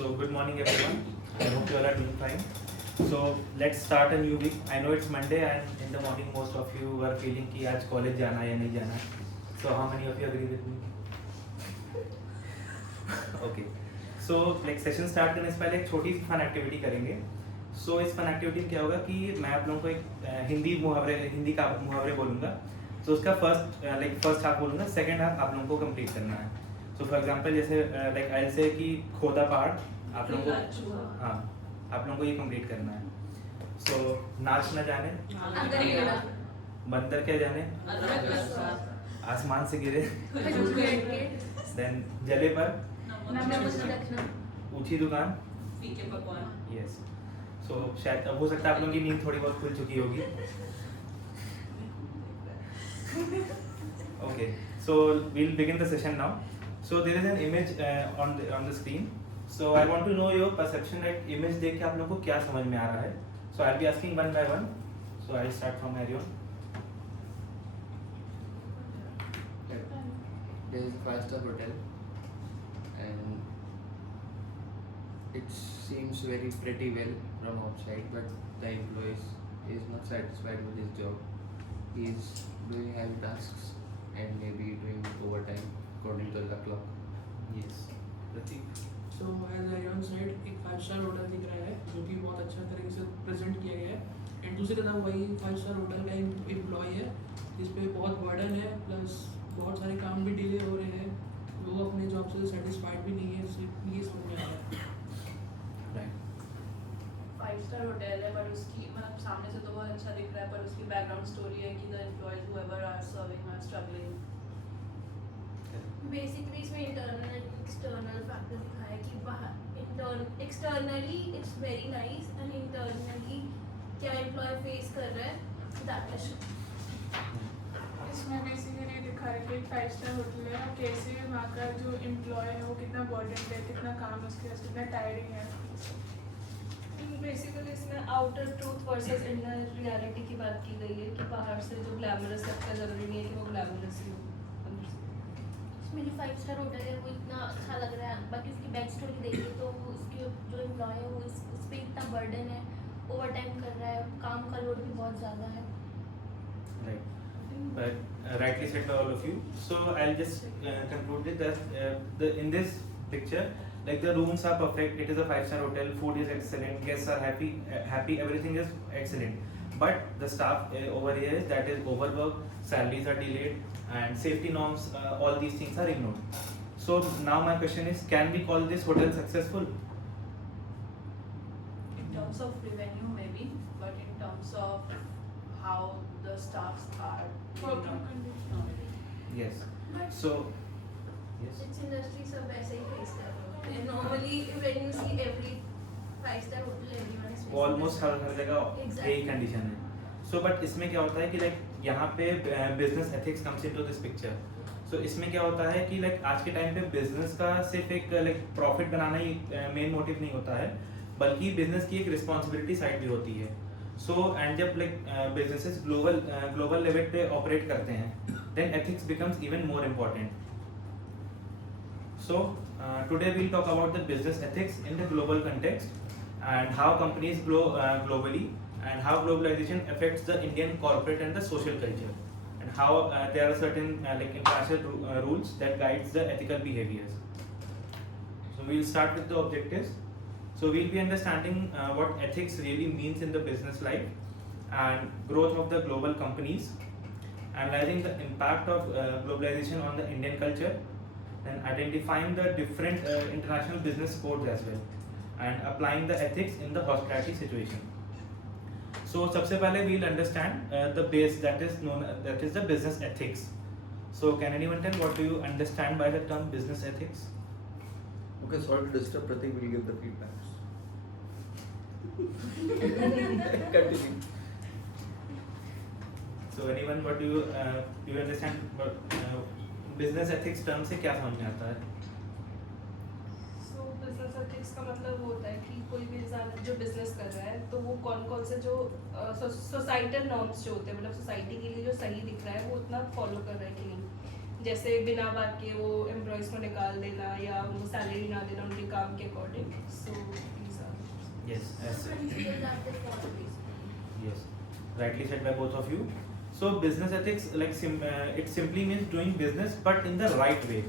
So good morning everyone. I hope you all are doing fine. So let's start a new week. I know it's Monday and in the morning most of you were feeling कि आज college जाना है या नहीं जाना है. So how many of you agree with me? Okay. So like session start करने से पहले एक छोटी सी fun activity करेंगे. So इस fun activity में क्या होगा कि मैं आप लोगों को एक हिंदी का मुहावरे बोलूँगा. So उसका first half बोलूँगा, second half आप लोगों को complete करना है. So for example जैसे like I'll say कि खोदा पहाड़ आप लोगों को हाँ आप लोगों को ये कंप्लीट करना है. So नाच न जाने बंदर क्या जाने आसमान से गिरे देन जले पर ऊंची दुकान यस. सो शायद अब हो सकता है आप लोगों की नींद थोड़ी बहुत खुल चुकी होगी. Okay, so we'll begin the session now. So there is an image on the screen. So I want to know your perception like image देख के आप लोगों को क्या समझ में आ रहा है. So I'll be asking one by one. So I'll start from Arion. There is a five-star hotel and it seems very pretty well from outside, but the employee is not satisfied with his job. He is doing heavy tasks and maybe doing overtime according to the clock. Yes. Pratik. So as Arion said, एक 5 star hotel दिख रहा है जो कि बहुत अच्छा तरीके से प्रेजेंट किया गया है एंड दूसरी तरफ वही 5 स्टार होटल का एम्प्लॉय है जिस पे बहुत बर्डन है प्लस बहुत सारे काम भी डिले हो रहे हैं. वो अपने जॉब से सेटिस्फाइड भी नहीं है. ये समझ में आ रहा है. Right. 5 स्टार होटल है पर उसकी मतलब सामने से तो बहुत अच्छा दिख रहा है पर उसकी बैकग्राउंड स्टोरी है कि the employees whoever are serving are struggling. Basically इसमें इंटरनल एंड एक्सटर्नल फैक्टर दिखाया है कि बाहर externally it's very nice and internally क्या एम्प्लॉय फेस कर रहा है दैट इज. इसमें बेसिकली दिखा है कि एक 5 स्टार होटल है और कैसे वहाँ का जो एम्प्लॉय है वो कितना बर्डन है, कितना काम उसके पास कितना टायरिंग है. बेसिकली इसमें outer truth versus inner reality की बात की गई है कि बाहर से जो ग्लैमरस लगता है ज़रूरी नहीं है कि वो ग्लैमरस ही हो. इसमें जो 5 स्टार होटल है वो इतना अच्छा लग रहा है बाकी उसकी बैक स्टोरी देखिए तो उसके जो एम्प्लॉय है वो उस पर इतना बर्डन है, ओवर टाइम कर रहा है, काम का लोड भी बहुत ज़्यादा है. Right. But rightly said by all of you. So I'll just conclude it that in this picture, like the rooms are perfect. It is a 5 star hotel. Food is excellent. Guests are happy. Everything is excellent. But the staff over here is that is overworked. Salaries are delayed, and safety norms. All these things are ignored. So now my question is, can we call this hotel successful? In terms of revenue maybe, but in terms of how the staffs are Working condition. Yes. But So yes. It's industry सब ऐसे ही face कर रहे हैं. Normally when you see every 5 star hotel everyone is almost हर जगह Exactly. यही condition है. सो बट इसमें क्या होता है कि लाइक यहाँ पे business ethics comes into this picture. So इसमें क्या होता है कि लाइक आज के टाइम पे बिजनेस का सिर्फ एक लाइक प्रॉफिट बनाना ही मेन मोटिव नहीं होता है बल्कि बिजनेस की एक रिस्पॉन्सिबिलिटी साइड भी होती है. सो एंड जब लाइक बिजनेसेस ग्लोबल लेवल पे ऑपरेट करते हैं then ethics becomes even more important. So today we'll talk about the business ethics in the global context and how companies grow globally and how globalization affects the Indian corporate and the social culture and how there are certain like international rules that guides the ethical behaviors. So we'll start with the objectives. So we'll be understanding what ethics really means in the business life and growth of the global companies, analyzing the impact of globalization on the Indian culture, and identifying the different international business codes as well and applying the ethics in the hospitality situation. So सबसे पहले we'll understand the base that is the business ethics. So can anyone tell what do you understand by the term business ethics? Okay, sorry to disturb, Pratik will give the feedbacks. Continue. So anyone what do you understand what business ethics term से क्या समझ में आता है? सो business ethics का मतलब होता है कि कोई भी इंसान जो बिजनेस कर रहा है तो वो कौन कौन से जो सोसाइटल नॉर्म्स जो होते हैं मतलब सोसाइटी के लिए जो सही दिख रहा है वो उतना फॉलो कर रहा है कि नहीं. जैसे बिना बात के वो एम्प्लॉयज़ को निकाल देना या उनको सैलरी ना बना देना उनके काम के according. So these are. Yes, yes, Principles that they follow basically. yes. Rightly said by both of you. So business ethics, like it simply means doing business, but in the right way.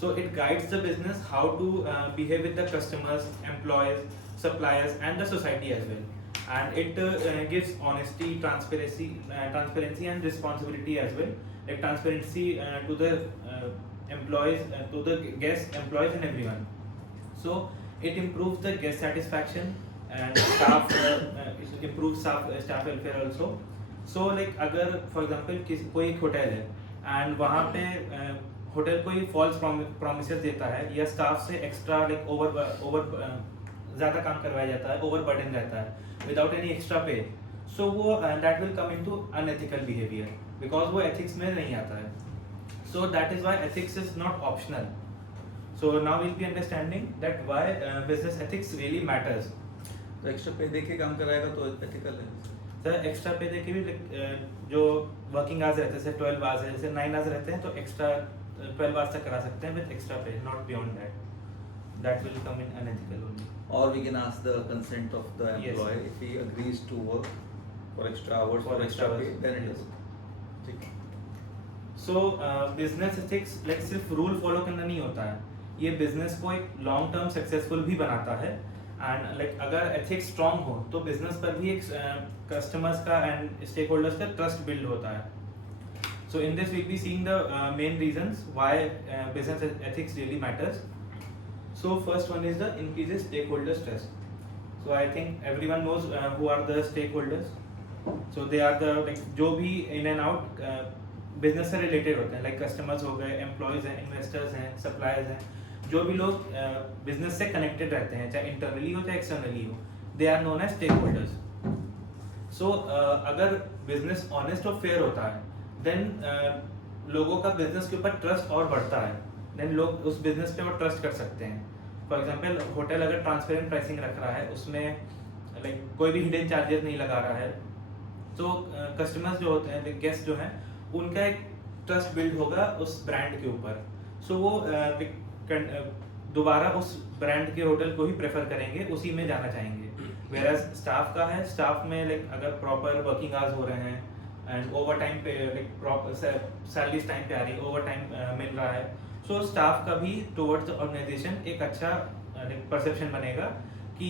So it guides the business how to behave with the customers, employees, suppliers, and the society as well. And it gives honesty, transparency, and responsibility as well. Like transparency to the employees, to the guests, employees, and everyone. So it improves the guest satisfaction and staff. It improves staff welfare also. So like अगर for example कोई एक hotel है and वहाँ पे hotel कोई false promises देता है या स्टाफ से एक्स्ट्रा लाइक ओवर ज़्यादा काम करवाया जाता है, ओवर बर्डन रहता है विदाउट एनी एक्स्ट्रा पे, सो वो that will come into unethical behaviour because वो एथिक्स में नहीं आता है. So that is why ethics is not optional. So now will be understanding that why business ethics really matters. तो एक्स्ट्रा पे दे के काम कराएगा तो एथिकल है. सर एक्स्ट्रा पे दे के भी जो वर्किंग आवर्स रहते हैं जैसे 12 आवर्स है, जैसे 9 आवर्स रहते हैं तो एक्स्ट्रा 12 आवर्स तक करा सकते हैं विद एक्स्ट्रा पे, not beyond that. That will come in unethical only. Or we can ask the consent of the Yes. employee if he agrees to work for extra hours For for extra extra pay, hours. then it Yes. is. ठीक है. सो business ethics like सिर्फ rule follow करना नहीं होता है, ये business को एक लॉन्ग टर्म सक्सेसफुल भी बनाता है. एंड लाइक अगर एथिक्स स्ट्रांग हो तो बिजनेस पर भी एक कस्टमर्स का एंड स्टेक होल्डर्स का ट्रस्ट बिल्ड होता है. So in this we'll be seeing the main reasons why business ethics really matters. So first one is the increases stakeholders trust. So I think everyone knows who are the stakeholders. So they are the like जो भी in and out business से related होते हैं, like customers हो गए, employees हैं, investors हैं, suppliers हैं, जो भी लोग business से connected रहते हैं, चाहे internally हो चाहे externally हो, they are known as stakeholders. So अगर business honest और fair होता है, then लोगों का business के ऊपर trust और बढ़ता है, then लोग उस business पे वो trust कर सकते हैं. फॉर एग्जाम्पल होटल अगर ट्रांसपेरेंट प्राइसिंग रख रहा है, उसमें लाइक कोई भी हिडन चार्जेस नहीं लगा रहा है, तो कस्टमर्स जो होते हैं, गेस्ट जो हैं, उनका एक ट्रस्ट बिल्ड होगा उस ब्रांड के ऊपर. सो वो दोबारा उस ब्रांड के होटल को ही प्रेफर करेंगे, उसी में जाना चाहेंगे. वेयर एज स्टाफ का है, स्टाफ में लाइक अगर प्रॉपर वर्किंग आवर्स हो रहे हैं एंड ओवर टाइम पे लाइक प्रॉपर सैलरीज टाइम पे आ रही है, ओवर टाइम मिल रहा है, सो स्टाफ का भी टुवर्ड्स द ऑर्गेनाइजेशन एक अच्छा परसेप्शन बनेगा कि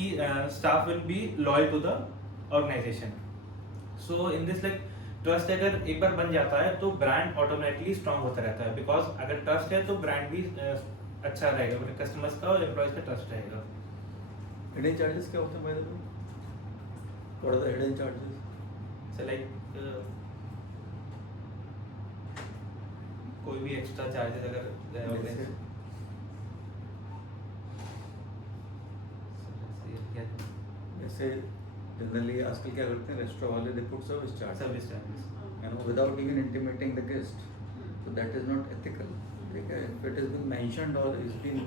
staff will be loyal to the organization. So in this like trust अगर एक बार बन जाता है तो ब्रांड ऑटोमेटिकली स्ट्रांग होता रहता है, बिकॉज अगर ट्रस्ट है तो ब्रांड भी अच्छा रहेगा, मतलब कस्टमर्स का और एम्प्लॉयज का ट्रस्ट रहेगा. Hidden charges क्या होते हैं by the way? What are the hidden charges? So like कोई भी एक्स्ट्रा चार्जेस अगर जैसे जैसे जनरली आजकल क्या करते हैं रेस्टोरेंट वाले, they put service charge, service charges. you know, without even intimating the guest. So that is not ethical. ठीक है. If it has been mentioned or is been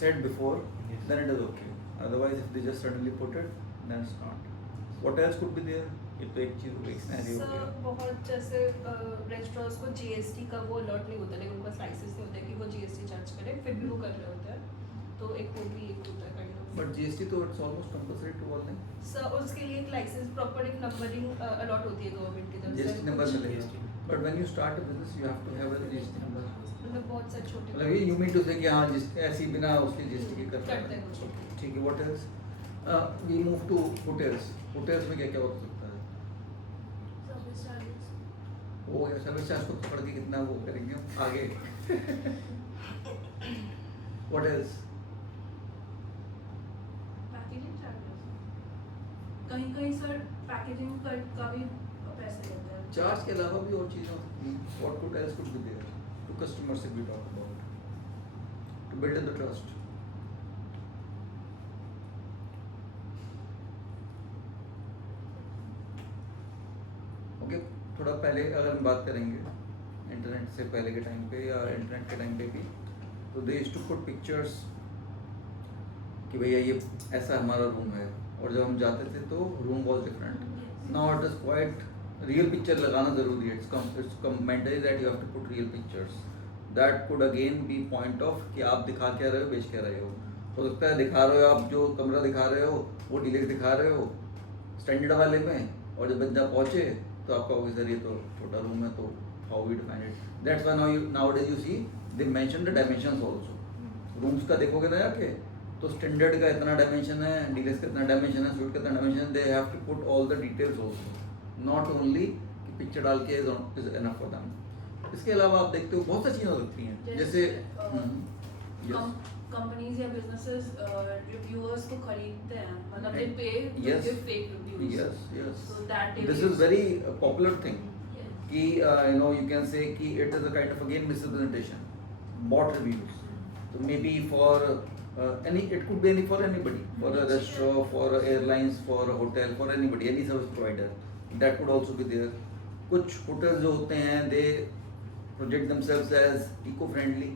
said before, Yes. then it is okay. Otherwise, if they just suddenly put it, then it's not. What else could be there? ये तो एक चीज एक scenario हो sir गया. बहुत जैसे restaurants को जीएसटी का वो अलॉट नहीं होता, लेकिन उनका लाइसेंस नहीं होता है कि वो जीएसटी चार्ज करें, फिर भी वो कर रहे होते हैं, तो एक वो भी एक होता है काइंड ऑफ. But GST तो it's almost compulsory to all नहीं. सर उसके लिए एक लाइसेंस प्रॉपर एक नंबरिंग अलॉट होती है गवर्नमेंट की तरफ से. GST number कुछ- मिलेगा. GST. But when you start a business, you have to have a GST number. मतलब बहुत सारे छोटे मतलब ये you mean to say कि हाँ जिस ऐसे ही बिना उसके GST के करते करते हैं कुछ. ठीक है. What else? We move to hotels. Hotels में क्या क्या हो सकता है? Service charges. वो सर्विस चार्ज को पकड़ के कितना वो करेंगे हम आगे. What else? पैकेजिंग चार्जेस कहीं कहीं सर पैकेजिंग का भी पैसे लेते हैं. चार्ज के अलावा भी और चीज़ें हो सकती हैं. What could else could be there? To customers if we talk about. To build the trust. Okay. थोड़ा पहले अगर हम बात करेंगे इंटरनेट से पहले के टाइम पे या इंटरनेट के टाइम पे भी, तो they used to put pictures कि भैया ये ऐसा हमारा रूम है, और जब हम जाते थे तो room was different. Now it is quite real picture लगाना जरूरी है. It's commentary that you have to put real pictures. That could again be point of कि आप दिखा क्या रहे हो, बेच क्या रहे हो. हो सकता है दिखा रहे हो आप जो कमरा दिखा रहे हो वो डीलक्स दिखा रहे हो स्टैंडर्ड वाले में, और जब बंदा पहुंचे तो आपका ऑफिसर ये तो छोटा रूम है, तो how we define it. That's why nowadays you see they mention the dimensions also. Rooms का देखोगे ना जाके तो स्टैंडर्ड का इतना डायमेंशन है, डीलक्स का इतना डायमेंशन है, स्वीट का इतना डायमेंशन है, they have to put all the details also, not only कि पिक्चर डाल के इज एनफ फॉर देम। इसके अलावा आप देखते हो बहुत सारी चीज़ें हो सकती हैं, जैसे कंपनीज या बिजनेसेस रिव्यूअर्स को खरीदते हैं, मतलब दे पे Yes. Give fake reviews. yes So that this is very popular thing कि you know you can say कि it is a kind of again misrepresentation, bot reviews, so maybe for any, it could be any for anybody, for a restaurant, for airlines, for a hotel, for anybody, any service provider, that could also be there। कुछ hotels जो होते हैं they project themselves as eco-friendly,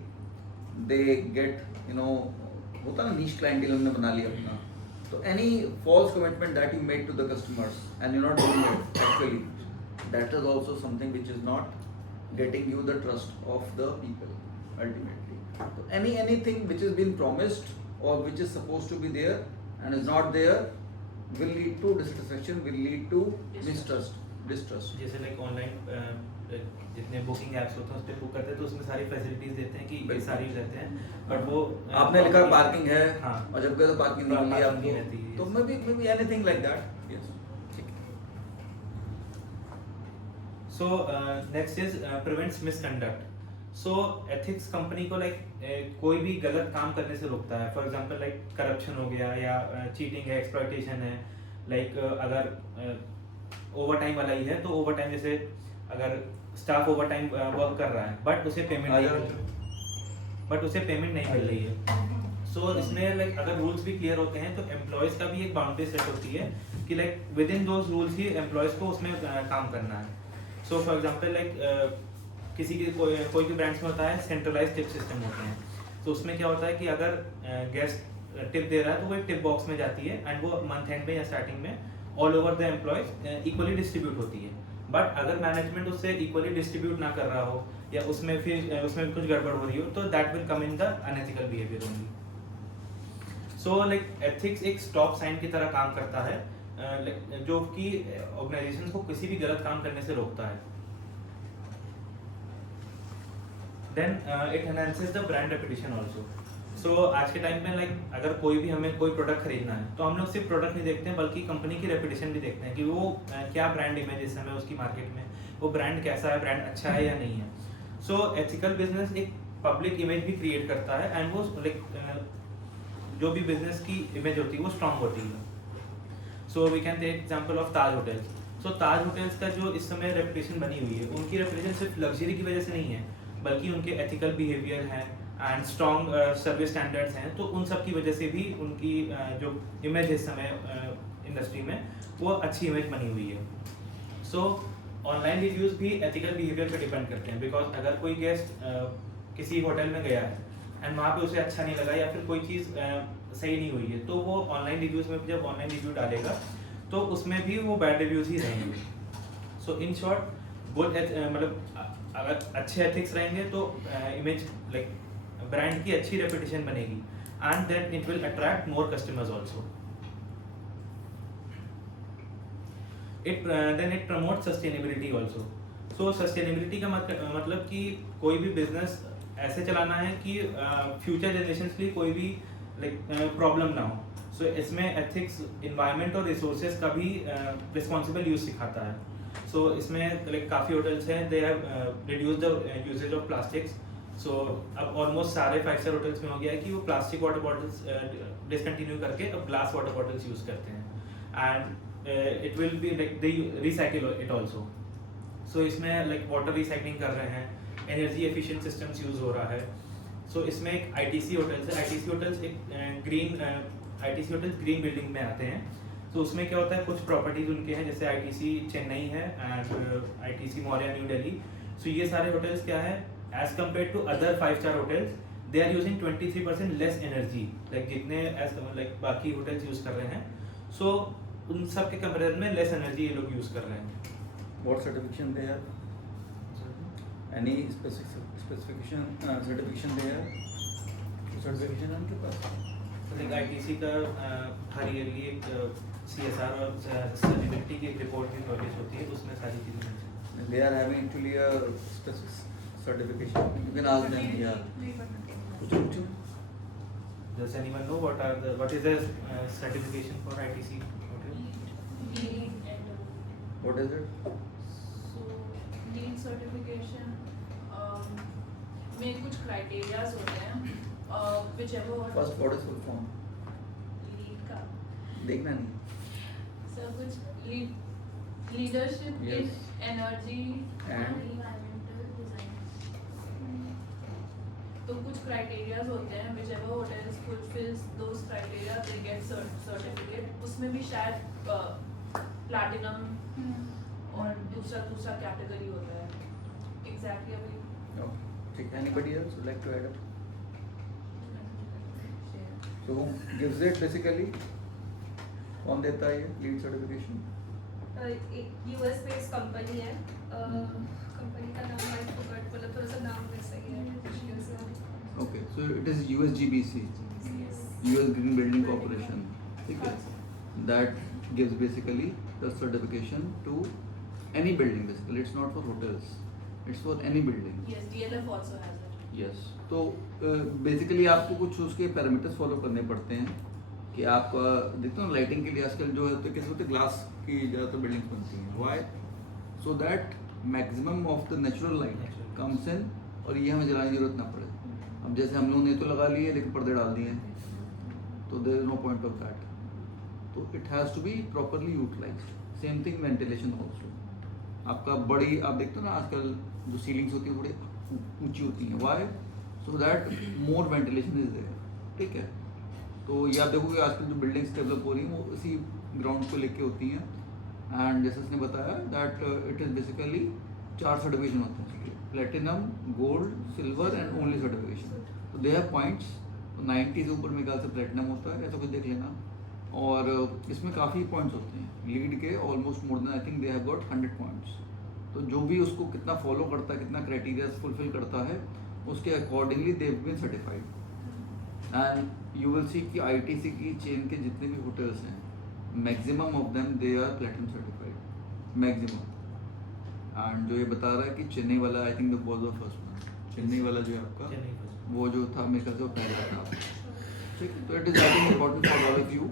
they get you know होता ना niche clientele उन्होंने बना लिया अपना, so any false commitment that you made to the customers and you're not doing it actually, that is also something which is not getting you the trust of the people ultimately। So anything which has been promised or which is supposed to be there and is not there will lead to dissatisfaction, will lead to distrust। जैसे like online जितने booking apps होते हैं उस पर book करते हैं तो उसमें सारी फैसिलिटीज देते हैं कि ये बिल्कुल। सारी रहते हैं, बट वो आपने लिखा पार्किंग है हाँ। और जब गए तो पार्किंग नहीं मिली Parking नहीं आपको, रहती है, तो yes। May be anything like that. Yes, ठीक है। So next is prevents misconduct. So ethics company को लाइक कोई भी गलत काम करने से रोकता है। फॉर एग्जांपल लाइक करप्शन हो गया या चीटिंग है, एक्सप्लॉयटेशन है। लाइक अगर ओवर टाइम वाला ही है तो ओवर टाइम, जैसे अगर स्टाफ ओवर टाइम वर्क कर रहा है बट उसे पेमेंट नहीं मिल रही है। सो इसमें लाइक अगर रूल्स भी क्लियर होते हैं तो एम्प्लॉयज का भी एक बाउंड्री सेट होती है कि like with in those rules he employees को उसमें काम करना है। सो फॉर एग्जांपल लाइक किसी की कोई भी ब्रांड्स में होता है सेंट्रलाइज टिप सिस्टम होते हैं, तो उसमें क्या होता है कि अगर गेस्ट टिप दे रहा है तो वो एक टिप बॉक्स में जाती है एंड वो मंथ एंड में या स्टार्टिंग में all over the employees equally distribute होती है। बट अगर मैनेजमेंट उससे इक्वली डिस्ट्रीब्यूट ना कर रहा हो या उसमें फिर कुछ गड़बड़ हो रही हो तो that will come in the unethical behaviour only. So like ethics एक स्टॉप साइन की तरह काम करता है जो कि ऑर्गेनाइजेशन को किसी भी गलत काम करने से रोकता है। Then it enhances the brand reputation also. So आज के टाइम में लाइक अगर कोई भी हमें कोई प्रोडक्ट खरीदना है तो हम लोग सिर्फ प्रोडक्ट नहीं देखते हैं बल्कि कंपनी की रेपुटेशन भी देखते हैं कि वो क्या ब्रांड इमेज इस समय उसकी मार्केट में, वो ब्रांड कैसा है, ब्रांड अच्छा है या नहीं है। सो एथिकल बिजनेस एक पब्लिक इमेज भी क्रिएट करता है एंड वो लाइक जो भी बिजनेस की इमेज होती है वो स्ट्रांग होती है। So we can take example of Taj hotels. So Taj hotels का जो इस समय रेपुटेशन बनी हुई है, उनकी रेपुटेशन सिर्फ लग्जरी की वजह से नहीं है बल्कि उनके एथिकल बिहेवियर हैं एंड स्ट्रॉन्ग सर्विस स्टैंडर्ड्स हैं। तो उन सब की वजह से भी उनकी जो इमेज है इस समय इंडस्ट्री में वो अच्छी इमेज बनी हुई है। सो ऑनलाइन रिव्यूज़ भी एथिकल बिहेवियर पे डिपेंड करते हैं, बिकॉज अगर कोई गेस्ट किसी होटल में गया है एंड वहाँ पे उसे अच्छा नहीं लगा या फिर कोई चीज़ सही नहीं हुई है तो वो ऑनलाइन रिव्यूज़ में जब ऑनलाइन रिव्यू डालेगा तो उसमें भी वो बैड रिव्यूज़ ही रहेंगे। सो इन शॉर्ट गुड मतलब अगर अच्छे एथिक्स रहेंगे तो इमेज लाइक ब्रांड की अच्छी रेपुटेशन बनेगी and then it will attract more customers also. It promote sustainability also. So sustainability का मतलब कि कोई भी बिजनेस ऐसे चलाना है कि फ्यूचर जनरेशंस के लिए कोई भी लाइक प्रॉब्लम ना हो। सो इसमें एथिक्स एनवायरनमेंट और रिसोर्सेज का भी रिस्पॉन्सिबल यूज सिखाता है। सो इसमें लाइक काफ़ी होटल्स हैं they have reduce the uses of plastics. So अब ऑलमोस्ट सारे 5 स्टार होटल्स में हो गया है कि वो प्लास्टिक वाटर बॉटल्स डिसकंटिन्यू करके अब ग्लास वाटर बॉटल्स यूज़ करते हैं and it will be like they recycle it also. So इसमें लाइक वाटर रिसाइकलिंग कर रहे हैं, एनर्जी एफिशिएंट सिस्टम्स यूज़ हो रहा है। सो इसमें एक ITC होटल्स है। ITC होटल्स एक ग्रीन बिल्डिंग में आते हैं। तो उसमें क्या होता है, कुछ प्रॉपर्टीज उनके हैं जैसे ITC चेन्नई है and ITC Maurya new Delhi. So ये सारे होटल्स क्या है as compare to other 5 star hotels they are using 23% less energy like जितने एज लाइक बाकी होटल्स यूज़ कर रहे हैं। सो उन सब के कंपेरिजन में लेस एनर्जी ये लोग यूज़ कर रहे हैं। What certification they have? Any specification certification they have? Certification है उनके पास? लाइक आईटीसी का हर ईयरली एक CSR और सस्टेनेबिलिटी की एक रिपोर्ट भी पब्लिश होती है, उसमें सारी चीज़ें mention They are having actually a specific certification. You can ask them. Yeah. नहीं करना कुछ Does anyone know what is the certification for ITC hotel? Lead and What is it? so lead certification में कुछ criterias होते हैं whichever First, what is full form? lead का देखना नहीं. सब कुछ leadership in Yes. energy And environmental design. तो कुछ क्राइटेरियाज होते हैं whichever hotels fulfills those criteria they get certificate. उसमें भी शायद platinum और दूसरा कैटेगरी होता है exactly अभी okay. ठीक. Anybody else would like to add up? So who gives it basically? कौन देता है ये lead certification? एक US based कंपनी है, कंपनी का नाम आई फॉरगॉट, मतलब थोड़ा सा नाम वैसा ही है मुश्किल से. Okay, so it is USGBC, US Green Building Corporation. ठीक है. That gives basically the certification to any building basically. It's not for hotels. It's for any building. yes DLF also has it. Yes. तो basically आपको कुछ उसके parameters follow करने पड़ते हैं कि आप देखते हो लाइटिंग के लिए आजकल जो है तो कैसे होते ग्लास की ज़्यादातर बिल्डिंग्स बनती हैं. Why? So that maximum of the natural light comes in और ये हमें जलाने की जरूरत ना पड़े. अब जैसे हम लोगों ने तो लगा लिए लेकिन पर्दे डाल दिए तो there is no point of that. तो it has to be properly utilized. Same thing ventilation also. आपका बड़ी आप देखते हो ना आजकल जो सीलिंग्स होती हैं थोड़ी ऊंची होती हैं. Why? So that more ventilation is there. ठीक है. तो ये आप देखोगे आजकल जो बिल्डिंग्स डेवलप हो रही हैं वो इसी ग्राउंड को लेके होती हैं. एंड जैसे उसने बताया that it is basically 4 certification होते हैं. Platinum, gold, silver and only certification. तो दे हैव पॉइंट्स. तो 90 से ऊपर मेरे ख्याल से प्लेटिनम होता है, ऐसा कुछ देख लेना. और इसमें काफ़ी पॉइंट्स होते हैं. लीड के almost more than I think they have got 100 points. तो जो भी उसको कितना फॉलो करता है, कितना क्राइटेरिया फुलफिल करता है, उसके accordingly they have been certified. And you will see कि आईटीसी की चेन के जितने भी होटल्स हैं maximum of them they are platinum certified. Maximum. And जो ये बता रहा है कि चेन्नई वाला I think the was the first one. Chennai वाला जो है आपका Chennai first. वो जो था मेरे ख्याल से वो पहला था. ठीक है. तो it is I think important for all of you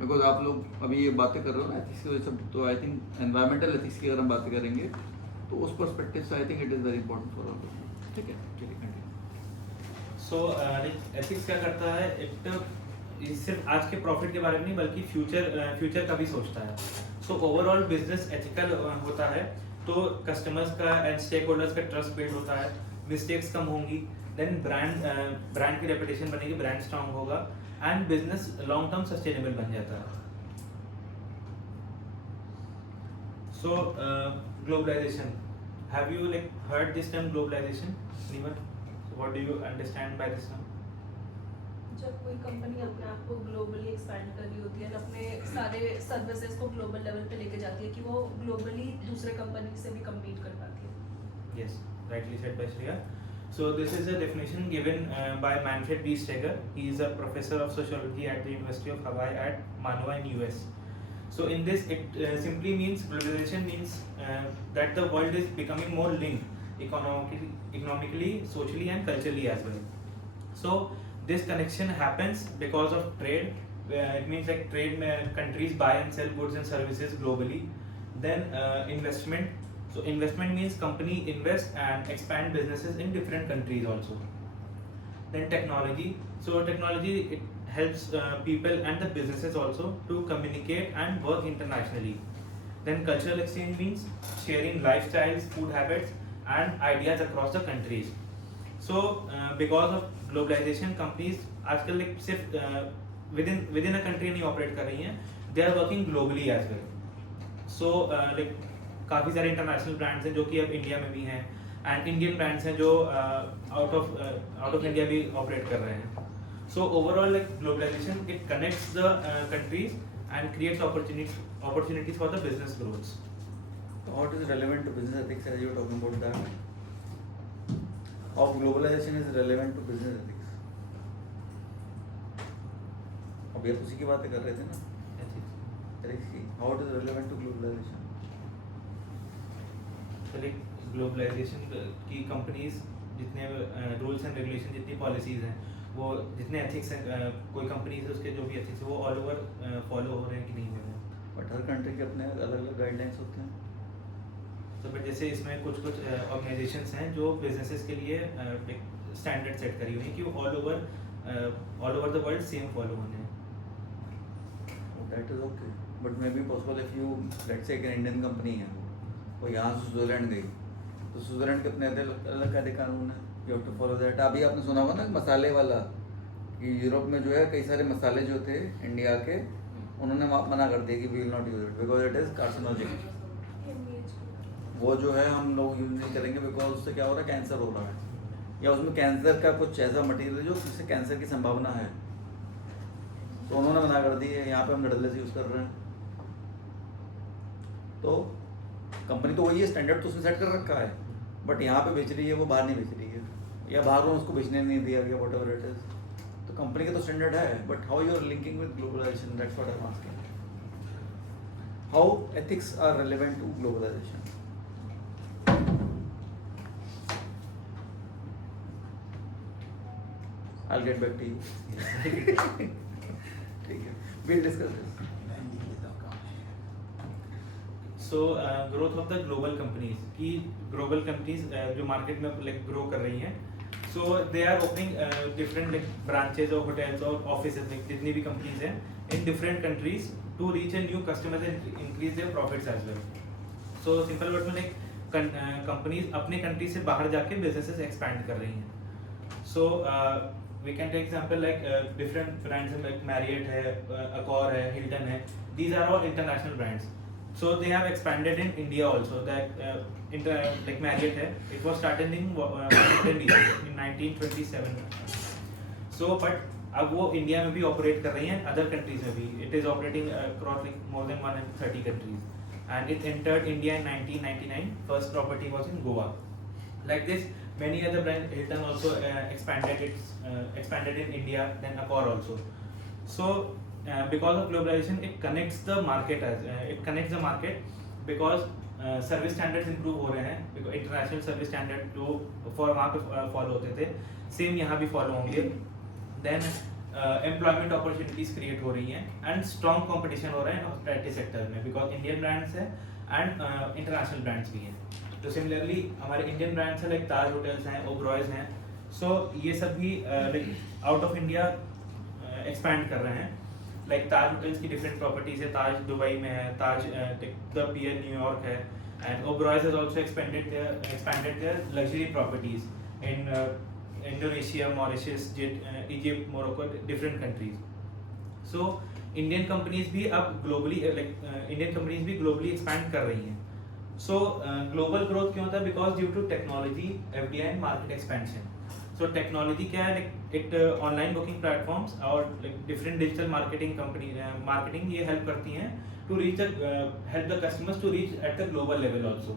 because आप लोग अभी ये बातें कर रहे हो ना एथिक्स की वजह से. तो आई थिंक एनवायरमेंटल एथिक्स की अगर हम बातें करेंगे तो उस पर्सपेक्टिव से I think it is very important for all of you. ठीक है. चलिए कंटिन्यू. सो एथिक्स क्या करता है, ये सिर्फ आज के प्रॉफिट के बारे में नहीं बल्कि फ्यूचर का भी सोचता है. सो ओवरऑल बिजनेस एथिकल होता है तो कस्टमर्स का एंड स्टेक होल्डर्स का ट्रस्ट बिल्ड होता है. मिस्टेक्स कम होंगी, देन ब्रांड की रेपुटेशन बनेगी, ब्रांड स्ट्रांग होगा and business long term sustainable बन जाता है. So globalization, have you like heard this term globalization? Anyone? What do you understand by this term? जब कोई कंपनी अपने आप को ग्लोबली एक्सपैंड कर रही होती है और अपने सारे सर्विसेज को ग्लोबल लेवल पे लेके जाती है कि वो ग्लोबली दूसरे कंपनी से भी कम्पीट कर पाती है. Yes, rightly said by Shreya. So this is a definition given by Manfred B. Steger. He is a professor of sociology at the University of Hawaii at Manoa in US. So in this, it simply means globalization means that the world is becoming more linked economically, socially, and culturally as well. So this connection happens because of trade. It means like trade countries buy and sell goods and services globally. Then investment. So investment means company invest and expand businesses in different countries also. Then technology. So technology it helps people and the businesses also to communicate and work internationally. Then cultural exchange means sharing lifestyles, food habits, and ideas across the countries. So because of globalization, companies आजकल like सिर्फ within a country नहीं operate कर रही हैं, they are working globally as well. So like काफ़ी सारे international brands हैं जो कि अब इंडिया में भी हैं and Indian brands हैं जो out of India भी operate कर रहे हैं. So overall like globalization it connects the countries and creates opportunities for the business growth. What is relevant to business ethics as you were talking about that? How globalization is relevant to business ethics? अभी आप उसी की बातें कर रहे थे ना, ethics की। How it is relevant to globalization? Globalization की कंपनीज जितने रूल्स एंड रेगुलेशन, जितनी पॉलिसीज हैं, वो जितने एथिक्स हैं, कोई कंपनीज है उसके जो भी एथिक्स है वो ऑल ओवर फॉलो हो रहे हैं कि नहीं हो रहे हैं। बट हर कंट्री के अपने अलग अलग गाइडलाइंस होते हैं। तो बट जैसे इसमें कुछ ऑर्गेनाइजेशंस हैं जो बिजनेसेस के लिए स्टैंडर्ड सेट करी हुई हैं कि वो all over the world same follow होने हैं। That is okay, but may be possible if you let's say एक इंडियन कंपनी है, वो यहाँ से स्विट्जरलैंड गई, तो स्विट्जरलैंड के अपने अलग कायदे कानून है, you have to follow that. अभी आपने सुना होगा ना मसाले वाला, कि यूरोप में जो है कई सारे मसाले जो थे इंडिया के, उन्होंने मना कर दिया कि we will not use it because it is carcinogenic. वो जो है हम लोग यूज नहीं करेंगे बिकॉज उससे क्या हो रहा है, कैंसर हो रहा है, या उसमें कैंसर का कुछ ऐसा मटीरियल जो जिससे कैंसर की संभावना है, तो उन्होंने मना कर दी है। यहाँ पे हम लड़ले यूज़ कर रहे हैं, तो कंपनी तो वही है, स्टैंडर्ड तो उसने सेट कर रखा है, बट यहाँ पे बेच रही है, वो बाहर नहीं बेच रही है, या बाहर में उसको बेचने नहीं दिया गया, वट एवर इट इज। तो कंपनी का तो स्टैंडर्ड है, but how you are linking with globalization, that's what I am asking. How ethics are relevant to globalization? I'll get back to you. ठीक है, we'll discuss this. So growth of the global companies की global companies जो market में like grow कर रही हैं, so they are opening different like branches और hotels और ऑफिसेज, जितनी भी कंपनीज हैं in different countries to reach a new customers and increase their profits as well. So simple word में लाइक कंपनीज अपने कंट्री से बाहर जाके बिजनेसेस एक्सपैंड कर रही हैं। सो we can take example like different brands like Marriott है, Accor है, Hilton है, these are all international brands. So they have expanded in India also. That like Marriott है, it was started in Washington DC in 1927. So but अब वो India में भी operate कर रही हैं, अदर कंट्रीज में भी। It is operating across like more than 130 countries, and it entered India in 1999. First property was in Goa. Like this, many other brands, Hilton also expanded in India, then Accor also. So because of globalization, it connects the market because service standards improve हो रहे हैं, because international service standard जो वहाँ पे follow होते थे same यहाँ भी फॉलो होंगे। देन एम्प्लॉयमेंट अपॉर्चुनिटीज क्रिएट हो रही हैं एंड स्ट्रॉन्ग कंपटीशन हो रहा है हॉस्पिटैलिटी सेक्टर में, बिकॉज इंडियन ब्रांड्स हैं एंड इंटरनेशनल ब्रांड्स भी हैं। तो सिमिलरली हमारे इंडियन ब्रांड्स हैं लाइक ताज होटल्स हैं, ओबरॉयज हैं, सो ये सब भी like out of India expand कर रहे हैं। लाइक ताज होटल्स की डिफरेंट प्रॉपर्टीज है, ताज दुबई में है, ताज द पियर न्यूयॉर्क है, and Oberois has also expanded their luxury properties in Indonesia, Mauritius, Egypt, Morocco, different countries. So Indian companies भी अब ग्लोबली ग्लोबली एक्सपैंड कर रही हैं। सो ग्लोबल ग्रोथ क्यों होता है? Because due to technology, FDI and market expansion. So technology क्या है? इट ऑनलाइन बुकिंग प्लेटफॉर्म्स और डिफरेंट डिजिटल मार्केटिंग ये हेल्प करती हैं to reach help the customers to reach at the global level also.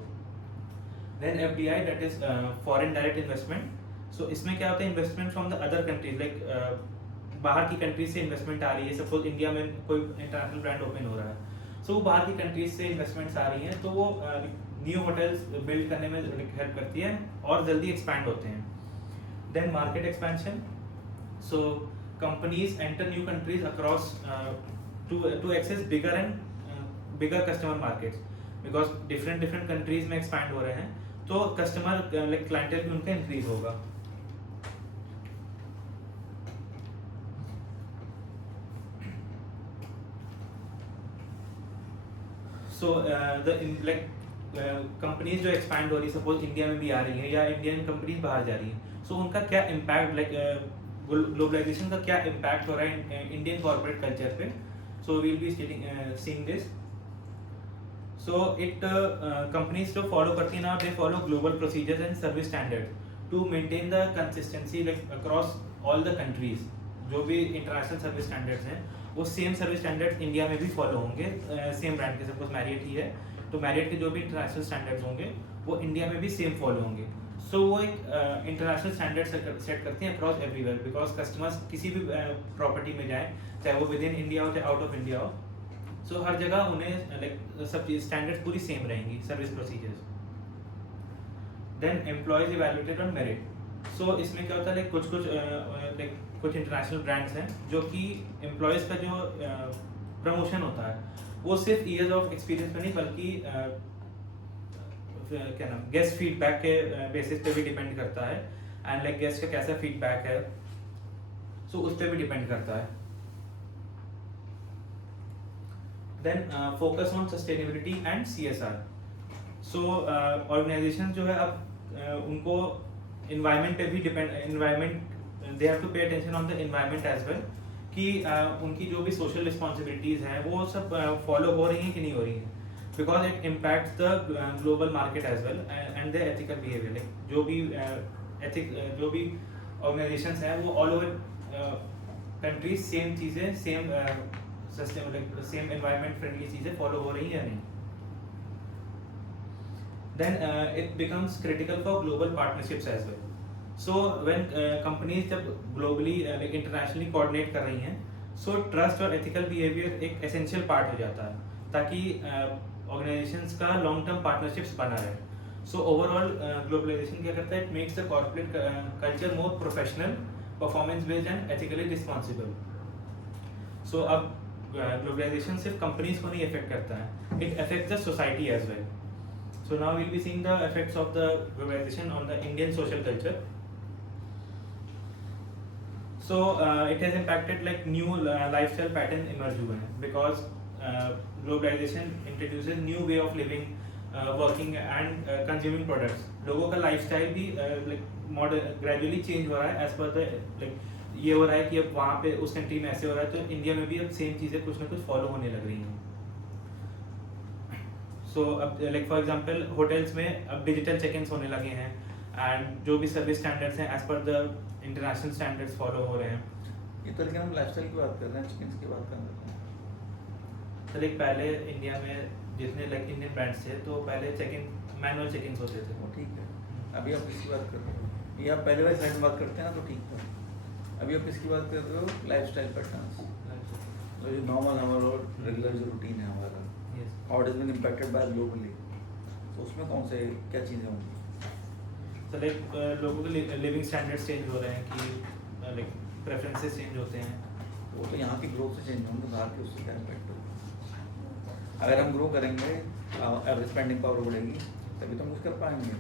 Then FDI, that is foreign direct investment. So इसमें क्या होता है? Investment from the other countries, like बाहर की कंट्रीज से इन्वेस्टमेंट आ रही है। सपोज इंडिया में कोई इंटरनेशनल ब्रांड ओपन हो रहा है, सो वो बाहर की कंट्रीज से इन्वेस्टमेंट्स आ रही हैं, तो वो न्यू होटल्स बिल्ड करने में हेल्प करती है और जल्दी एक्सपैंड होते हैं। Then market expansion, so companies enter new countries across to access bigger customer markets, because different countries में एक्सपैंड हो रहे हैं, तो कस्टमर लाइक क्लाइंटेल भी उनका इंक्रीज होगा। सो कंपनीज जो एक्सपैंड हो रही है, सपोज इंडिया में भी आ रही है या इंडियन कंपनीज बाहर जा रही हैं, सो उनका क्या इम्पैक्ट, लाइक ग्लोबलाइजेशन का क्या इम्पैक्ट हो रहा है इंडियन कॉर्पोरेट कल्चर पे? So we will be seeing this. So it companies जो फॉलो करती हैं ना, they follow global procedures and service standard to maintain the consistency like across all the countries. जो भी इंटरनेशनल सर्विस स्टैंडर्ड्स हैं वो same service standard India में भी फॉलो होंगे, सेम ब्रांड के। सपोज मैरियट ही है, तो मैरियट के जो भी इंटरनेशनल स्टैंडर्ड्स होंगे वो इंडिया में भी सेम फॉलो होंगे। सो वो एक इंटरनेशनल स्टैंडर्ड सेट करते हैं अक्रॉस एवरीवेयर, बिकॉज कस्टमर्स किसी भी प्रॉपर्टी में जाएं, चाहे वो विद इन इंडिया हो चाहे आउट ऑफ इंडिया हो, सो हर जगह उन्हें लाइक सब चीज स्टैंडर्ड्स पूरी सेम रहेंगी, service procedures. Then employees evaluated on merit. So इसमें क्या होता है लाइक कुछ इंटरनेशनल ब्रांड्स हैं जो कि एम्प्लॉयज़ का जो प्रमोशन होता है वो सिर्फ ईयर्स ऑफ एक्सपीरियंस पे नहीं बल्कि क्या नाम गेस्ट फीडबैक के बेसिस पे भी डिपेंड करता है, एंड लाइक गेस्ट का कैसा फीडबैक है सो उस पर भी डिपेंड करता है। Then focus on sustainability and CSR। So organization जो है अब उनको इन्वायरमेंट पे भी depend, environment they have to pay attention on the environment as well, कि उनकी जो भी सोशल रिस्पॉन्सिबिलिटीज़ हैं वो सब फॉलो हो रही हैं कि नहीं हो रही हैं, because it impacts the global market as well and the ethical behaviour. Like जो भी ऑर्गेनाइजेशंस हैं वो ऑल ओवर कंट्रीज सेम चीज़ें, सेम सेम एनवायरनमेंट फ्रेंडली चीज़ें फॉलो हो रही हैं या नहीं। Then it becomes critical for global partnerships as well. So when companies जब globally like internationally coordinate कर रही हैं, so trust और ethical behavior एक essential part हो जाता है ताकि organizations का long term partnerships बना रहे। So overall globalization क्या करता है? It makes the corporate culture more professional, performance based and ethically responsible. So अब globalization सिर्फ companies को नहीं affect करता है, it affects the society as well. So now we'll be seeing the effects of the globalization on the Indian social culture. So it has impacted like new lifestyle pattern emerge हुए हैं, because globalization introduces new way of living, working and consuming products. लोगों का lifestyle भी like gradually change हो रहा है as per the like ये हो रहा है कि अब वहाँ पे उस कंट्री में ऐसे हो रहा है तो इंडिया में भी अब सेम चीज़ें कुछ ना कुछ फॉलो होने लग रही हैं। सो अब लाइक फॉर एग्जांपल होटल्स में अब डिजिटल चेक इन्स होने लगे हैं, एंड जो भी सर्विस स्टैंडर्ड्स हैं as per the international standards follow हो रहे हैं। ये तो लेकिन हम लाइफस्टाइल की बात कर रहे हैं, चिकन्स की बात कर रहे हैं। तो लाइक पहले इंडिया में जितने लाइक इंडियन ब्रांड्स थे तो पहले check in manual check ins होते थे। वो ठीक है, अभी आप किसकी बात कर रहे हो? ये आप पहले वाली साइड में बात करते हैं ना तो ठीक था। अभी आप किसकी बात कर रहे हो? लाइफस्टाइल पैटर्न्स, तो जो नॉर्मल हमारा रेगुलर जो रूटीन है हमारा, how it has been impacted by globally, तो उसमें कौन से क्या चीज़ें होंगी? तो लाइक लोगों के लिविंग स्टैंडर्ड्स चेंज हो रहे हैं कि लाइक प्रेफरेंसेस चेंज होते हैं। वो तो यहाँ की ग्रोथ से चेंज होंगे, बाहर के उससे क्या इम्पैक्ट होगा? अगर हम ग्रो करेंगे, एवरेज स्पेंडिंग पावर बढ़ेगी, तभी तो हम कुछ कर पाएंगे।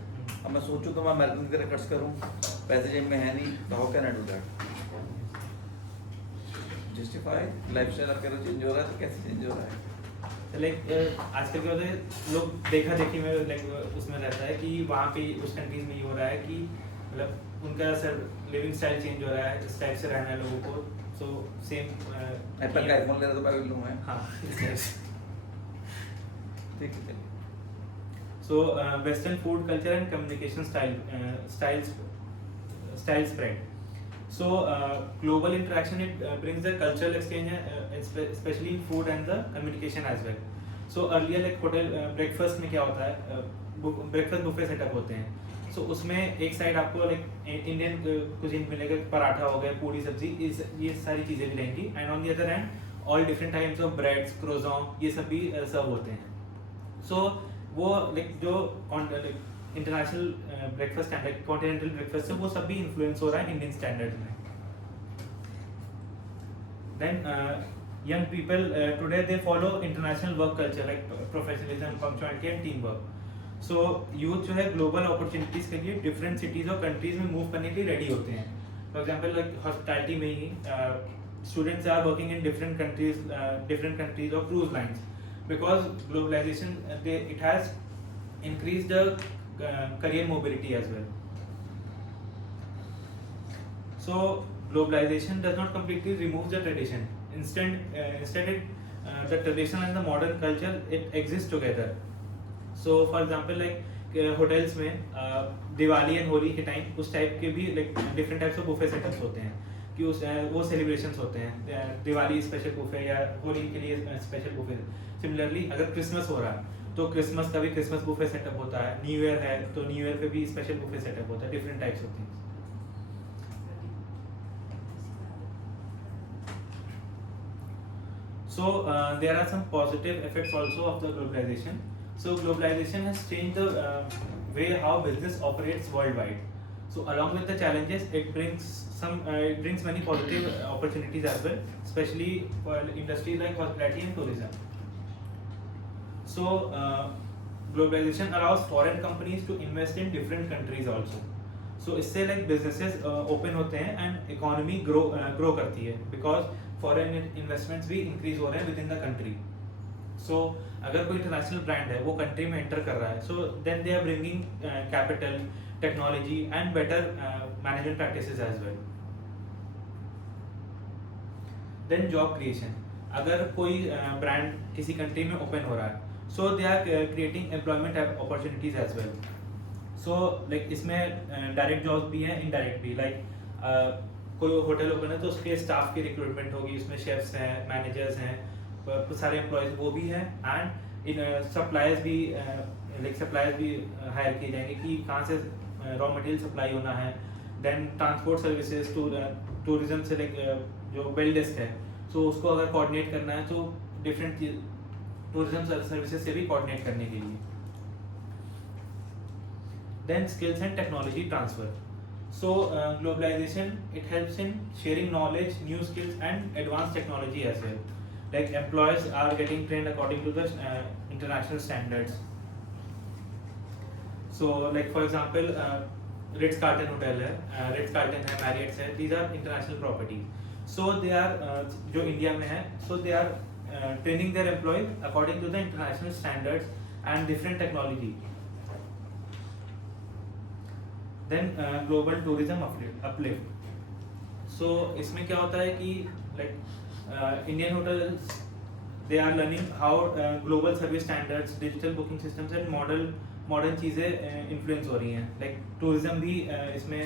अब मैं सोचूं तो मैं अमेरिकन की तरह खर्च करूँ, पैसे जेब में है नहीं, तो how can I do that? Justify lifestyle आपका चेंज हो रहा है तो कैसे चेंज हो रहा है? लाइक आजकल क्या होता है, लोग देखा देखी में लाइक उसमें रहता है कि वहाँ पे उस कंट्रीज में ये हो रहा है कि मतलब उनका सर लिविंग स्टाइल चेंज हो रहा है, इस टाइप से रहना है लोगों को। सो सेम एप्पल का आईफोन ले रहा तो मैं भी लूँगा। हाँ इस टाइप से। ठीक है। सो western food culture and communication style spread. So global interaction it brings the cultural exchange, especially in food and the communication as well. So earlier like hotel breakfast में क्या होता है, breakfast buffet setup होते हैं। So उसमें एक side आपको like Indian cuisine मिलेगा, पराठा हो गया, पूरी सब्जी, ये सारी चीज़ें भी रहेंगी, and on the other hand all different types of breads, croissant ये सब भी सर्व होते हैं। So वो like जो international breakfast standard, continental breakfast से वो सब भी इन्फ्लुएंस हो रहा है इंडियन स्टैंडर्ड में। Then young people today they follow international work culture like professionalism, punctuality and team work. So youth जो है ग्लोबल अपॉर्चुनिटीज के लिए डिफरेंट सिटीज और कंट्रीज में मूव करने के लिए रेडी होते हैं। फॉर एग्जांपल लाइक हॉस्पिटैलिटी में ही students are working in different countries और cruise lines, because globalization it has increased the career mobility as well. So globalization does not completely remove the tradition. Instead it the tradition and the modern culture it exists together. So for example like hotels में Diwali and Holi के time उस type के भी like different types of buffet setups होते हैं कि उस वो celebrations होते हैं, दिवाली स्पेशल बुफे या होली के लिए स्पेशल बुफे। सिमिलरली अगर क्रिसमस हो रहा है तो क्रिसमस का भी क्रिसमस बुफे सेटअप होता है, न्यू ईयर है तो न्यू ईयर पे भी स्पेशल बुफे सेटअप होता है, different types of things. So there are some positive effects also of the globalization. So globalization has changed the way how business operates worldwide. So along with the challenges, it brings many positive opportunities as well, especially for industries like hospitality and tourism. So globalization allows foreign companies to invest in different countries also. So इससे like businesses open होते हैं and economy grow करती है, because foreign investments भी increase हो रहे हैं within the country. So अगर कोई international brand है वो country में enter कर रहा है, so then they are bringing capital, technology and better management practices as well. Then job creation. अगर कोई brand किसी country में open हो रहा है, so they are creating employment opportunities as well. So like इसमें direct jobs भी हैं, indirect भी, like कोई होटल ओपन है तो उसके स्टाफ की रिक्रूटमेंट होगी, उसमें शेफ्स हैं, मैनेजर्स हैं, सारे एम्प्लॉयज वो भी हैं, एंड इन सप्लायर्स भी हायर किए जाएंगे कि कहाँ से रॉ मटेरियल सप्लाई होना है. देन ट्रांसपोर्ट सर्विसेज, टूरिज्म से लाइक जो वेल डेस्क है, सो उसको अगर कोऑर्डिनेट करना है तो डिफरेंट टूरिज्म सर्विसेज से भी कोऑर्डिनेट करने के लिए. Then skills and technology transfer. So globalization, it helps in sharing knowledge, new skills and advanced technology as well. Like employees are getting trained according to the international standards. So like for example, Ritz-Carlton hotel है, Ritz-Carlton है, Marriott है, these are international properties. So they are जो India में है, so they are training their employees according to the international standards and different technology. Then global tourism uplift. So इसमें क्या होता है कि like Indian hotels, they are learning how global service standards, digital booking systems and modern चीज़ें influence हो रही हैं. Like tourism भी इसमें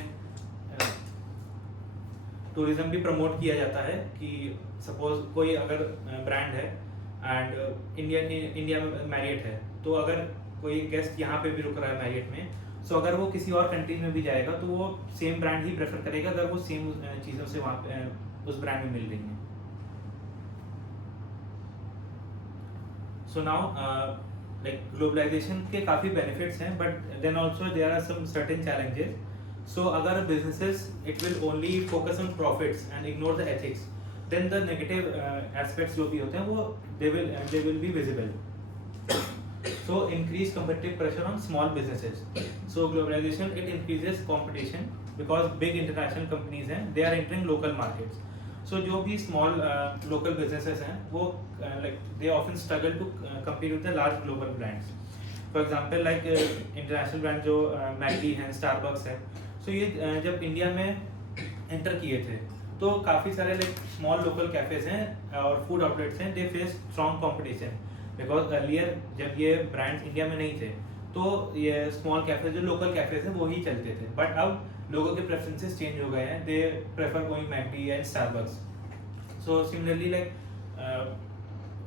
tourism भी promote किया जाता है कि suppose कोई अगर brand है and इंडिया में Marriott है, तो अगर कोई guest यहाँ पे भी रुक रहा है Marriott में, सो अगर वो किसी और कंट्री में भी जाएगा तो वो सेम ब्रांड ही प्रेफर करेगा अगर वो सेम चीज़ों से वहाँ पे उस ब्रांड में मिल रही हैं. सो नाउ लाइक ग्लोबलाइजेशन के काफ़ी बेनिफिट्स हैं, but then also there are some certain challenges. So अगर businesses it will only focus on profits and ignore the ethics, then the negative aspects जो भी होते हैं वो they will be visible. So increase competitive pressure on small businesses. So globalization, it increases competition because big international companies हैं, they are entering local markets. So जो भी small local businesses हैं वो like they often struggle to compete with the large global brands. For example like international brand जो Maggi हैं, Starbucks है, so ये जब इंडिया में enter किए थे तो काफ़ी सारे like small local cafes हैं और food outlets हैं, they face strong competition. Because earlier जब ये ब्रांड्स इंडिया में नहीं थे तो ये स्मॉल कैफेज जो लोकल कैफेज हैं वो ही चलते थे, बट अब लोगों के प्रेफरेंसेस चेंज हो गए हैं, they prefer going McD and Starbucks. So similarly like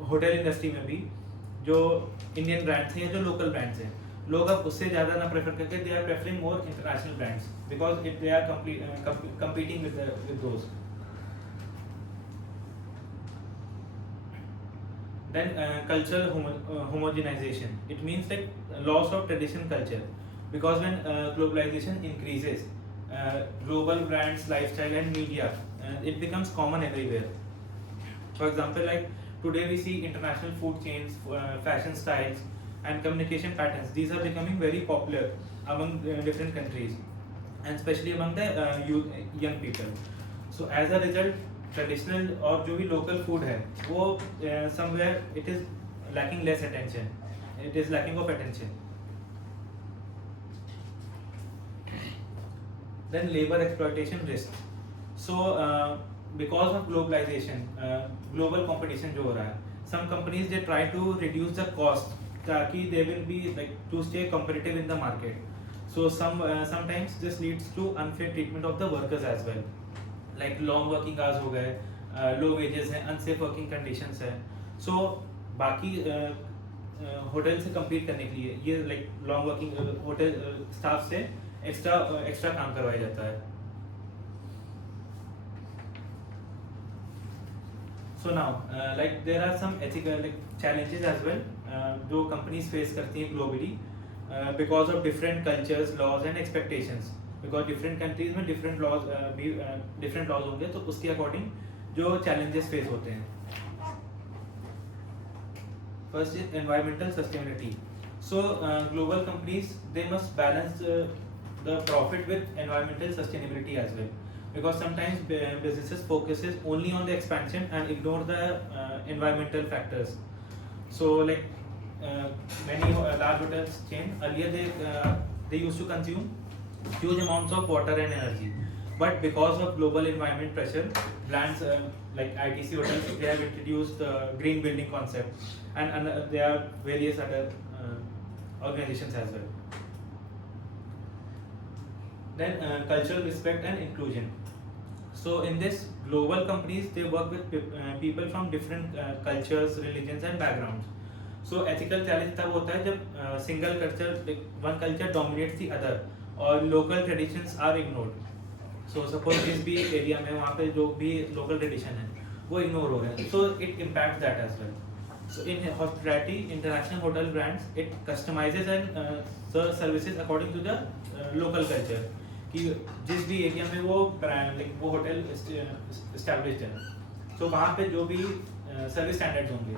hotel industry में भी जो इंडियन ब्रांड्स हैं या जो लोकल ब्रांड्स हैं, लोग अब उससे ज़्यादा ना प्रेफर करके they are preferring more international brands because it they are competing with those. Then cultural homogenization. It means like loss of traditional culture, because when globalization increases, global brands, lifestyle and media, it becomes common everywhere. For example, like today we see international food chains, fashion styles and communication patterns. These are becoming very popular among different countries and especially among the young people. So as a result, traditional और जो भी local food है वो somewhere it is lacking less attention, it is lacking of attention. Then labour exploitation risk. So because of globalization, global competition जो हो रहा है, some companies they try to reduce the cost ताकि they will be like to stay competitive in the market. So sometimes this leads to unfair treatment of the workers as well. Like long working hours हो गए, low wages हैं, unsafe working conditions हैं. सो बाकी hotel से compete करने के लिए ये like long working hotel staff से एक्स्ट्रा काम करवाया जाता है. So now, like there are some ethical challenges as well जो companies face करती हैं globally because of different cultures, laws and expectations. Because different countries में different laws होंगे तो उसके according जो challenges face होते हैं. First is environmental sustainability. So global companies they must balance the profit with environmental sustainability as well. Because sometimes businesses focuses only on the expansion and ignore the environmental factors. So like many large hotels chain earlier they used to consume huge amounts of water and energy, but because of global environment pressure, brands like ITC hotels they have introduced green building concept, and there are various other organizations as well. Then cultural respect and inclusion. So in this, global companies they work with people from different cultures, religions and backgrounds. So ethical challenge तब होता है जब single culture, like one culture dominates the other और local traditions are ignored. So suppose जिस भी area में वहाँ पे जो भी local tradition है वो ignore हो रहे हैं. So it impacts that as well. So in hospitality, international hotel brands it customizes and serves services according to the local culture. कि जिस भी एरिया में वो वो होटल एस्टैब्लिश्ड है, सो वहाँ पे जो भी सर्विस स्टैंडर्ड्स होंगे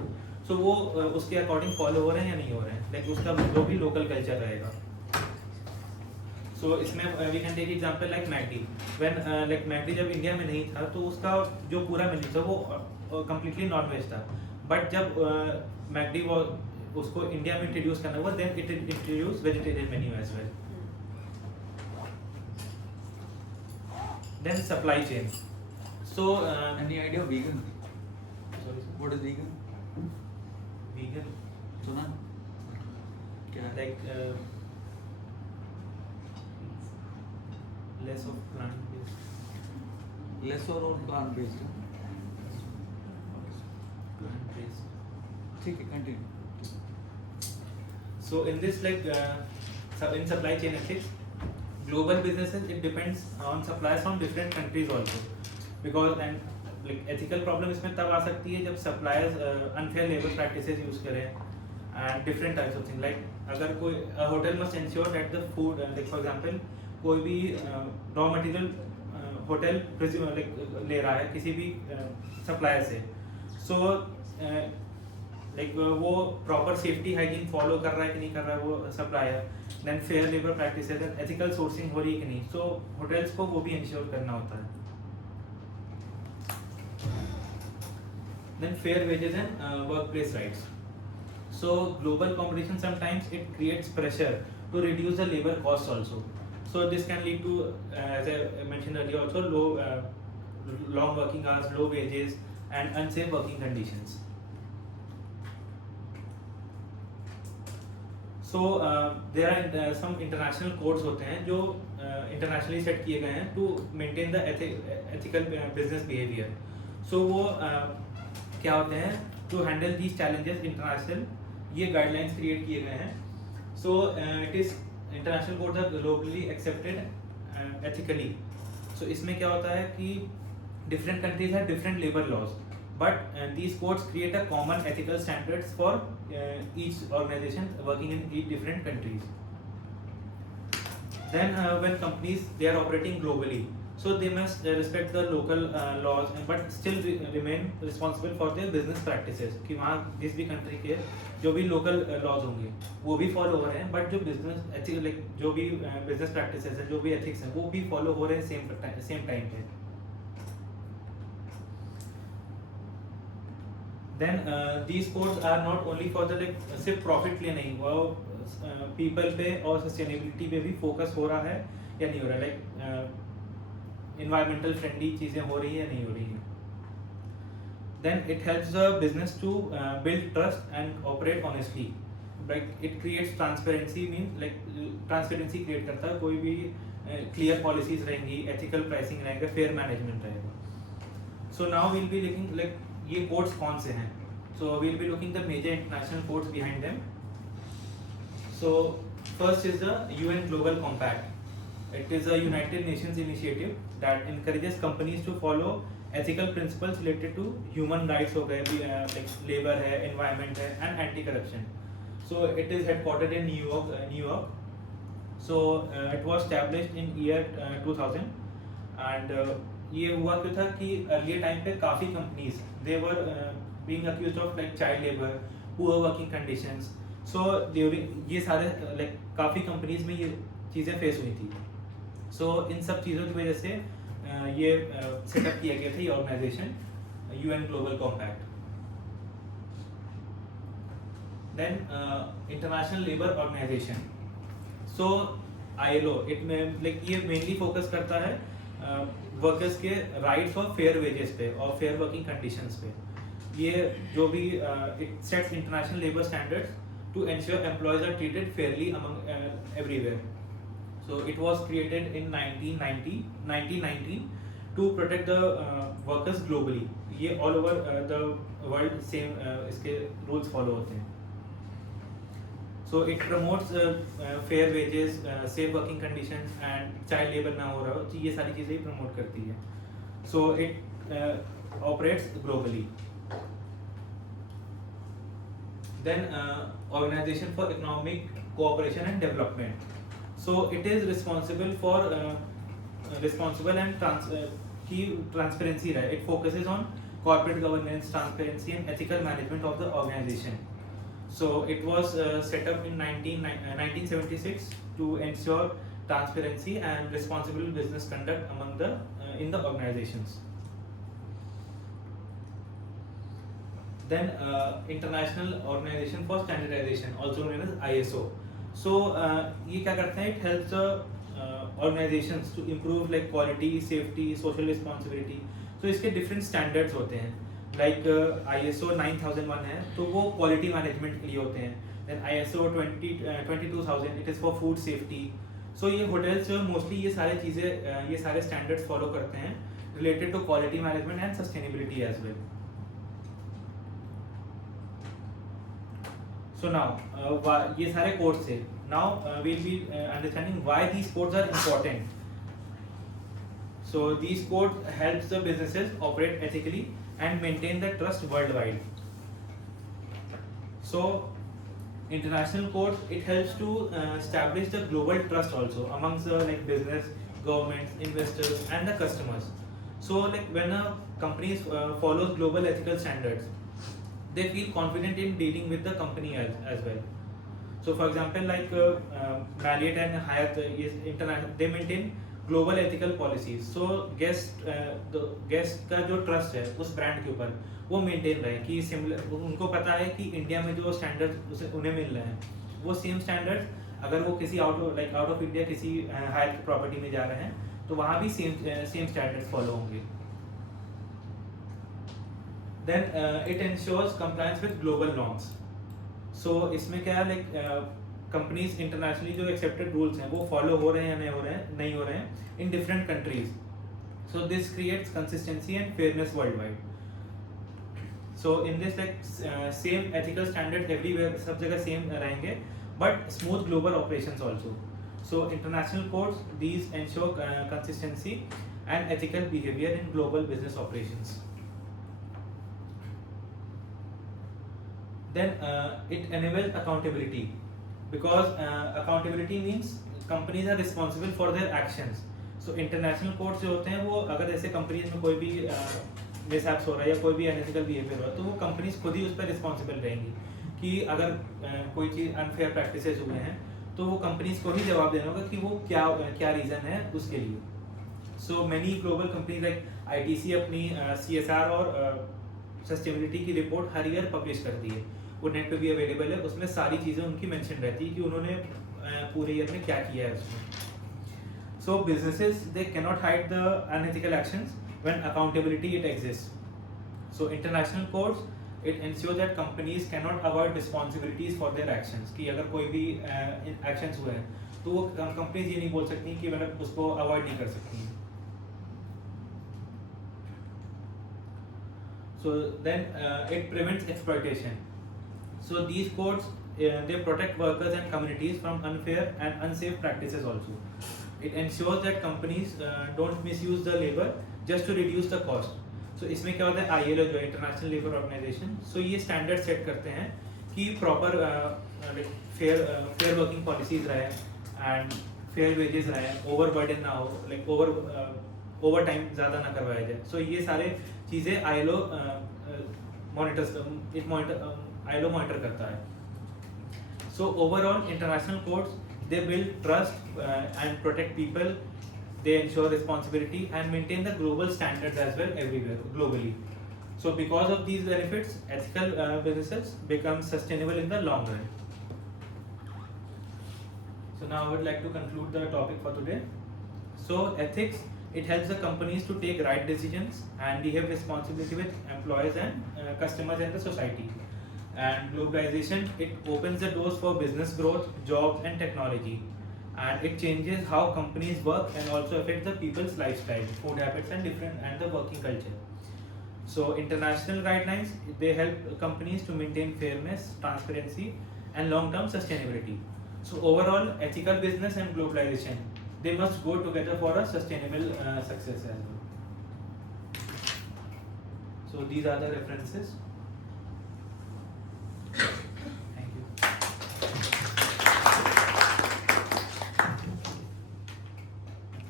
सो वो उसके अकॉर्डिंग फॉलो हो रहे हैं या नहीं हो रहे हैं, लाइक उसका जो भी लोकल कल्चर रहेगा. सो इसमें we can take example like McD. When like McD जब इंडिया में नहीं था तो उसका जो पूरा मेन्यू था वो कम्प्लीटली नॉन वेज था, बट जब मैकडी वो उसको इंडिया में इंट्रोड्यूस करना हुआ then it introduce vegetarian menu as well. Then supply chain. So any idea of vegan? sorry sir. What is vegan? Vegan सुना क्या है? like less of plant based. Less or plant based? Plant based. ठीक है, continue. So in this in supply chain ethics, global businesses it depends on suppliers from different countries also, because and like ethical problem इसमें तब आ सकती है जब suppliers unfair labor practices use करें and different types of things. Like अगर कोई hotel must ensure that the food like for example कोई भी raw material hotel ले रहा है किसी भी supplier से, so like वो प्रॉपर सेफ्टी हाइजीन फॉलो कर रहा है कि नहीं कर रहा है वो supplier, then fair labour practices and ethical sourcing हो रही है कि नहीं, सो होटल्स को वो भी इंश्योर करना होता है. Then fair wages and workplace rights. So global competition sometimes it creates pressure to reduce the labour cost also. So this can lead to as I mention earlier also low long working hours, low wages and unsafe working conditions. So there are some international codes होते हैं जो internationally set किए गए हैं to maintain the ethical business behaviour. So वो क्या होते हैं to handle these challenges international, ये गाइडलाइंस क्रिएट किए गए हैं. So it is international codes are globally accepted ethically. So इसमें क्या होता है कि different countries have different labor laws, but these codes create a common ethical standards for each organization working in each different countries. Then when companies they are operating globally, so they must respect the local laws but still remain responsible for their business practices. कि वहाँ जिस भी country के जो भी local laws होंगे वो भी follow हो रहे हैं, but जो business ethics like जो भी business practices हैं, जो भी ethics हैं वो भी follow हो रहे हैं same time पे. Then these codes are not only for the सिर्फ प्रॉफिट के लिए नहीं, वो पीपल पे और सस्टेनेबिलिटी पे भी फोकस हो रहा है या नहीं हो रहा है, लाइक इन्वायरमेंटल फ्रेंडली चीज़ें हो रही है या नहीं हो रही है. Then it helps the business to build trust and operate honestly. Like it creates transparency, means like transparency create करता है, कोई भी clear policies रहेंगी, ethical pricing रहेगा, fair management रहेगा. So now we'll be looking like ये codes कौन से हैं. So we'll be looking the major international codes behind them. So first is the UN Global Compact. It is a United Nations initiative that encourages companies to follow ethical principles related to human rights हो गए like labor है, environment है, and anti-corruption. So it is headquartered in New York. So it was established in year 2000 and ये हुआ क्यों था कि earlier time पे काफ़ी companies they were being accused of like child labor, poor working conditions. So during ये सारे like काफ़ी companies में ये चीज़ें face हुई थी. So इन सब चीज़ों की वजह से ये सेटअप किया गया था ये organisation UN Global Compact. Then International Labour Organization. So ILO it में like ये mainly focus करता है वर्कर्स के राइट्स और फेयर वेजेस पे और फेयर वर्किंग कंडीशंस पे. ये जो भी it sets international labour standards to ensure employees are treated fairly among everywhere. So it was created in 1919 to protect the workers globally. ये all over the world same इसके rules follow होते हैं. So it promotes fair wages, safe working conditions and child labor ना हो रहा हो, तो ये सारी चीज़ें ही promote करती है. So it operates globally. Then Organization for Economic Cooperation and Development. So it is responsible for responsible and transparency, right? It focuses on corporate governance, transparency and ethical management of the organization. So it was set up in 1976 to ensure transparency and responsible business conduct among the in the organizations. Then International Organization for Standardization, also known as ISO. So ये क्या करते हैं? It helps organizations to improve like quality, safety, social responsibility. So इसके different standards होते हैं. Like ISO 9001 है, तो वो quality management के लिए होते हैं. Then ISO 22000 it is for food safety. So ये hotels mostly ये सारे चीज़ें ये सारे standards follow करते हैं related to quality management and sustainability as well. So now ये सारे codes थे. Now we'll be understanding why these codes are important. So these codes helps the businesses operate ethically and maintain the trust worldwide. So international codes it helps to establish the global trust also amongst the like business, governments, investors and the customers. So like when a company follows global ethical standards, they feel confident in dealing with the company as well. So for example like Marriott and Hyatt is international, they maintain global ethical policies. So the guest का जो trust है उस brand के ऊपर वो maintain रहे कि similar, उनको पता है कि इंडिया में जो standards उन्हें मिल रहे हैं वो same standards अगर वो किसी out of India किसी Hyatt property में जा रहे हैं तो वहाँ भी same standards follow होंगे. Then it ensures compliance with global norms. So इसमें क्या है like companies internationally जो accepted rules हैं वो follow हो रहे हैं या नहीं हो रहे हैं in different countries. So this creates consistency and fairness worldwide. So in this like same ethical standards everywhere सब जगह same रहेंगे but smooth global operations also. So international codes these ensure consistency and ethical behavior in global business operations. Then it enables accountability because accountability means companies are responsible for their actions. So international codes जो होते हैं वो अगर ऐसे companies में कोई भी mishaps हो रहा है या कोई भी unethical behavior हो रहा है तो वो companies खुद ही उस पर responsible रहेंगी कि अगर कोई चीज़ unfair practices हुए हैं तो वो companies को ही जवाब देना होगा कि वो क्या reason है उसके लिए. So many global companies like ITC अपनी CSR और सस्टेनेबिलिटी की रिपोर्ट हर ईयर पब्लिश करती है, वो नेट पे भी अवेलेबल है. उसमें सारी चीज़ें उनकी मेंशन रहती है कि उन्होंने पूरे ईयर में क्या किया है उसमें. So businesses they cannot hide the unethical actions when accountability it exist. So international codes it ensure that companies cannot avoid responsibilities for their actions कि अगर कोई भी एक्शंस हुए हैं तो वो कंपनीज ये नहीं बोल सकती कि मतलब उसको अवॉइड नहीं कर सकती. So So then it prevents exploitation. So these codes they protect workers and communities from unfair and unsafe practices also. It ensures that companies don't misuse the labor just to reduce the cost. So इसमें क्या होता है, ILO जो international labour organisation, सो ये standard set करते हैं कि proper fair working policies रहे एंड फेयर वेजेस रहे, ओवर बर्डन ना हो, लाइक ओवर टाइम ज़्यादा ना करवाया जाए. सो ये सारे चीज़ें ILO ILO मॉनिटर करता है. So overall, international codes, they build trust and protect people. They ensure responsibility and maintain the global standards as well everywhere globally. So because of these benefits, ethical businesses become sustainable in the long run. So now I would like to conclude the topic for today. So ethics, it helps the companies to take right decisions and behave responsibly with employees and customers and the society. And globalization, it opens the doors for business growth, jobs and technology, and it changes how companies work and also affects the people's lifestyle, food habits and the working culture. So international guidelines, they help companies to maintain fairness, transparency and long-term sustainability. So overall, ethical business and globalization, they must go together for a sustainable success as well. So these are the references.